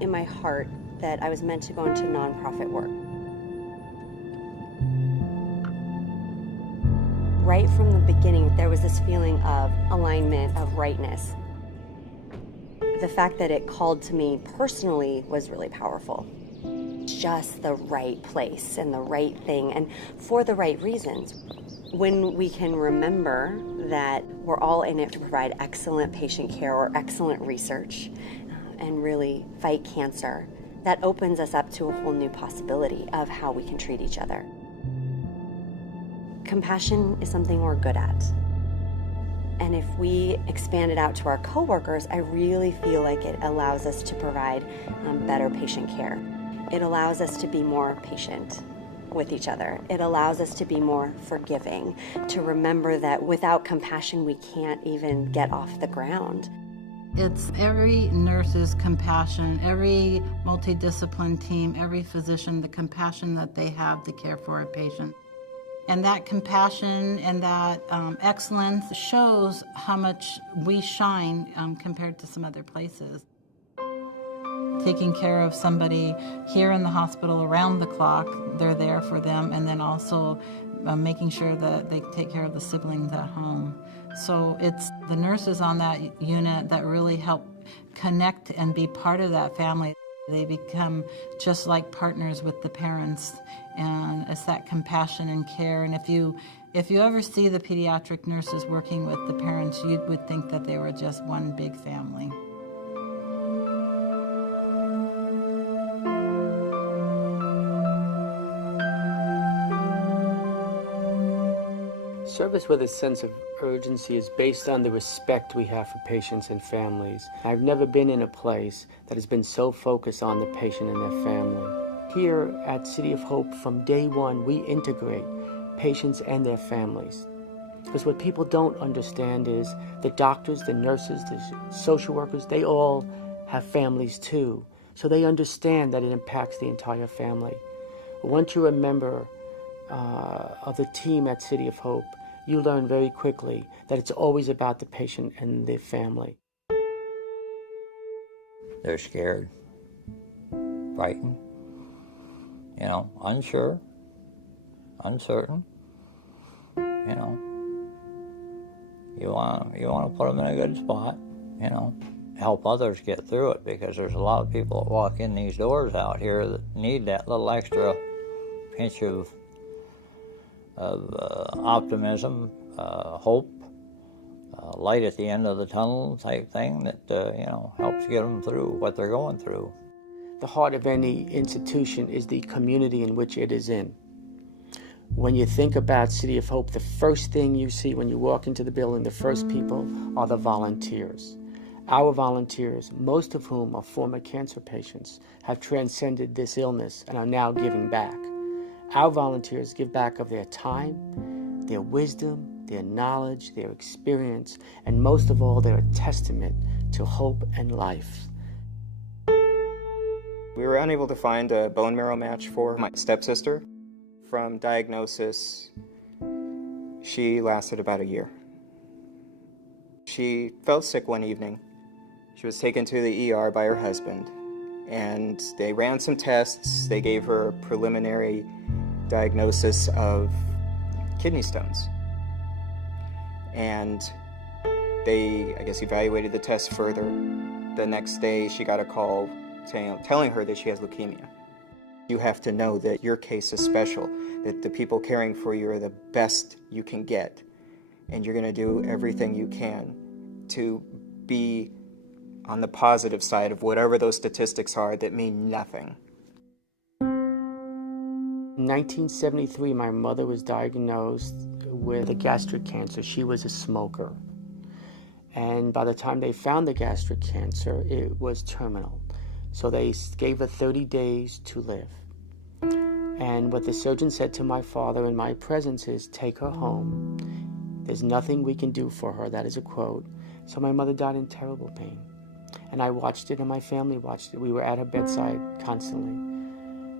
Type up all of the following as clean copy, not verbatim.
in my heart that I was meant to go into nonprofit work. Right from the beginning, there was this feeling of alignment, of rightness. The fact that it called to me personally was really powerful. Just the right place and the right thing, and for the right reasons. When we can remember that we're all in it to provide excellent patient care or excellent research and really fight cancer, that opens us up to a whole new possibility of how we can treat each other. Compassion is something we're good at. And if we expand it out to our coworkers, I really feel like it allows us to provide better patient care. It allows us to be more patient with each other. It allows us to be more forgiving, to remember that without compassion, we can't even get off the ground. It's every nurse's compassion, every multidiscipline team, every physician, the compassion that they have to care for a patient. And that compassion and that excellence shows how much we shine compared to some other places. Taking care of somebody here in the hospital around the clock, they're there for them, and then also making sure that they take care of the siblings at home. So it's the nurses on that unit that really help connect and be part of that family. They become just like partners with the parents, and it's that compassion and care. And if you ever see the pediatric nurses working with the parents, you would think that they were just one big family. Service with a sense of urgency is based on the respect we have for patients and families. I've never been in a place that has been so focused on the patient and their family. Here at City of Hope, from day one, we integrate patients and their families. Because what people don't understand is the doctors, the nurses, the social workers, they all have families too. So they understand that it impacts the entire family. Once you're a member of the team at City of Hope, you learn very quickly that it's always about the patient and their family. They're scared, frightened, unsure, uncertain. You want to put them in a good spot, help others get through it, because there's a lot of people that walk in these doors out here that need that little extra pinch of optimism, hope, light at the end of the tunnel type thing that, helps get them through what they're going through. The heart of any institution is the community in which it is in. When you think about City of Hope, the first thing you see when you walk into the building, the first people are the volunteers. Our volunteers, most of whom are former cancer patients, have transcended this illness and are now giving back. Our volunteers give back of their time, their wisdom, their knowledge, their experience, and most of all, they're a testament to hope and life. We were unable to find a bone marrow match for my stepsister. From diagnosis, she lasted about a year. She felt sick one evening. She was taken to the ER by her husband, and they ran some tests. They gave her a preliminary diagnosis of kidney stones. And they, evaluated the test further. The next day, she got a call telling her that she has leukemia. You have to know that your case is special, that the people caring for you are the best you can get, and you're going to do everything you can to be on the positive side of whatever those statistics are that mean nothing. In 1973, my mother was diagnosed with a gastric cancer. She was a smoker. And by the time they found the gastric cancer, it was terminal. So they gave her 30 days to live. And what the surgeon said to my father in my presence is, take her home. There's nothing we can do for her. That is a quote. So my mother died in terrible pain. And I watched it, and my family watched it. We were at her bedside constantly.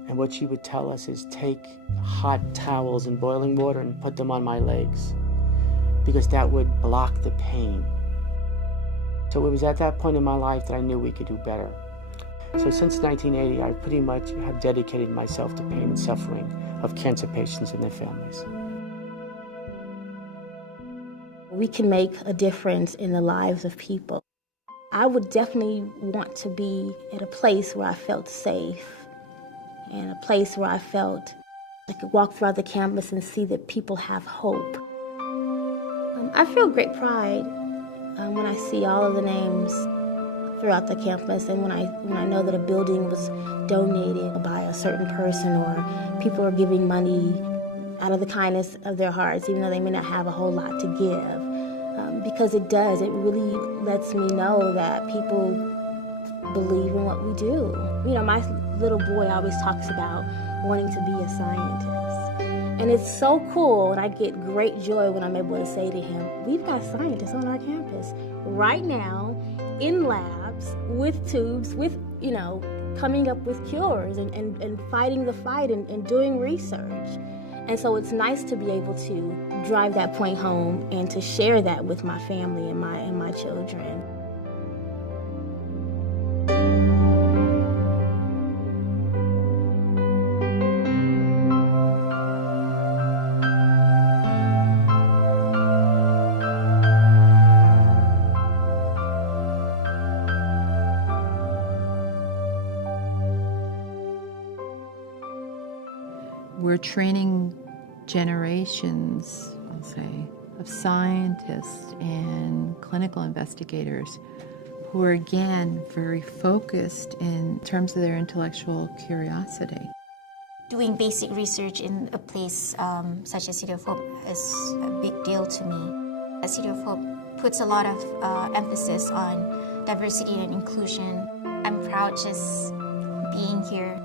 And what she would tell us is, take hot towels and boiling water and put them on my legs, because that would block the pain. So it was at that point in my life that I knew we could do better. So since 1980, I pretty much have dedicated myself to pain and suffering of cancer patients and their families. We can make a difference in the lives of people. I would definitely want to be at a place where I felt safe, and a place where I felt I could walk throughout the campus and see that people have hope. I feel great pride when I see all of the names throughout the campus, and when I know that a building was donated by a certain person, or people are giving money out of the kindness of their hearts, even though they may not have a whole lot to give. Because it really lets me know that people believe in what we do. You know, my little boy always talks about wanting to be a scientist. And it's so cool, and I get great joy when I'm able to say to him, we've got scientists on our campus right now in labs with tubes, with, you know, coming up with cures and fighting the fight and doing research. And so it's nice to be able to drive that point home and to share that with my family and my children. We're training generations, I'll say, of scientists and clinical investigators who are, again, very focused in terms of their intellectual curiosity. Doing basic research in a place such as City of Hope is a big deal to me. City of Hope puts a lot of emphasis on diversity and inclusion. I'm proud just being here.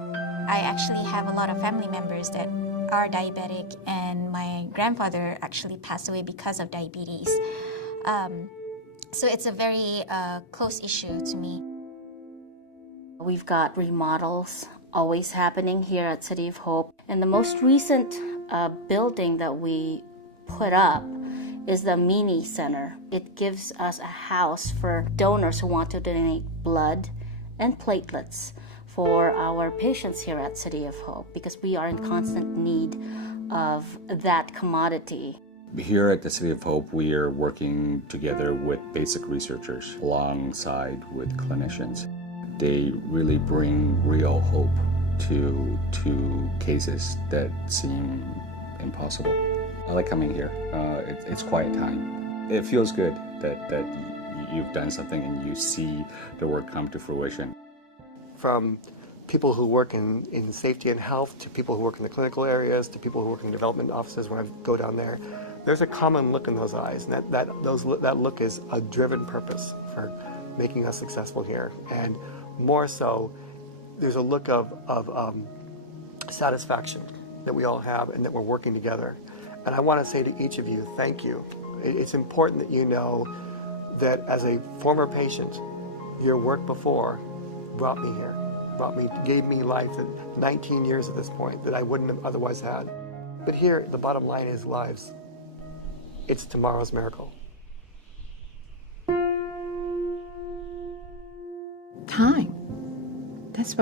I actually have a lot of family members that are diabetic, and my grandfather actually passed away because of diabetes. So it's a very close issue to me. We've got remodels always happening here at City of Hope. And the most recent building that we put up is the Mini Center. It gives us a house for donors who want to donate blood and platelets for our patients here at City of Hope, because we are in constant need of that commodity. Here at the City of Hope, we are working together with basic researchers alongside with clinicians. They really bring real hope to cases that seem impossible. I like coming here. It's quiet time. It feels good that you've done something and you see the work come to fruition. From people who work in safety and health, to people who work in the clinical areas, to people who work in development offices when I go down there, there's a common look in those eyes, and that look is a driven purpose for making us successful here. And more so, there's a look of satisfaction that we all have and that we're working together. And I want to say to each of you, thank you. It's important that you know that as a former patient, your work before brought me here, gave me life, 19 years at this point that I wouldn't have otherwise had. But here, the bottom line is lives. It's tomorrow's miracle. Time. That's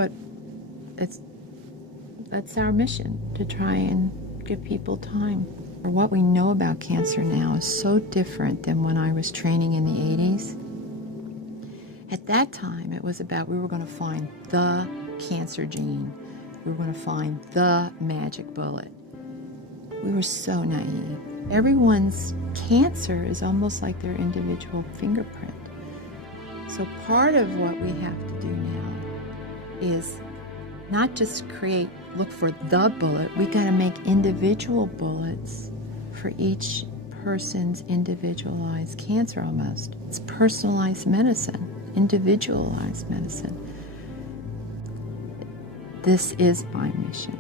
our mission, to try and give people time. What we know about cancer now is so different than when I was training in the 80s. At that time, it was about we were going to find the cancer gene. We were going to find the magic bullet. We were so naive. Everyone's cancer is almost like their individual fingerprint. So part of what we have to do now is not just look for the bullet. We got to make individual bullets for each person's individualized cancer almost. It's personalized medicine. Individualized medicine. This is my mission.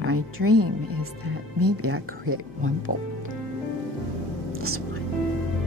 My dream is that maybe I create one bullet. This one.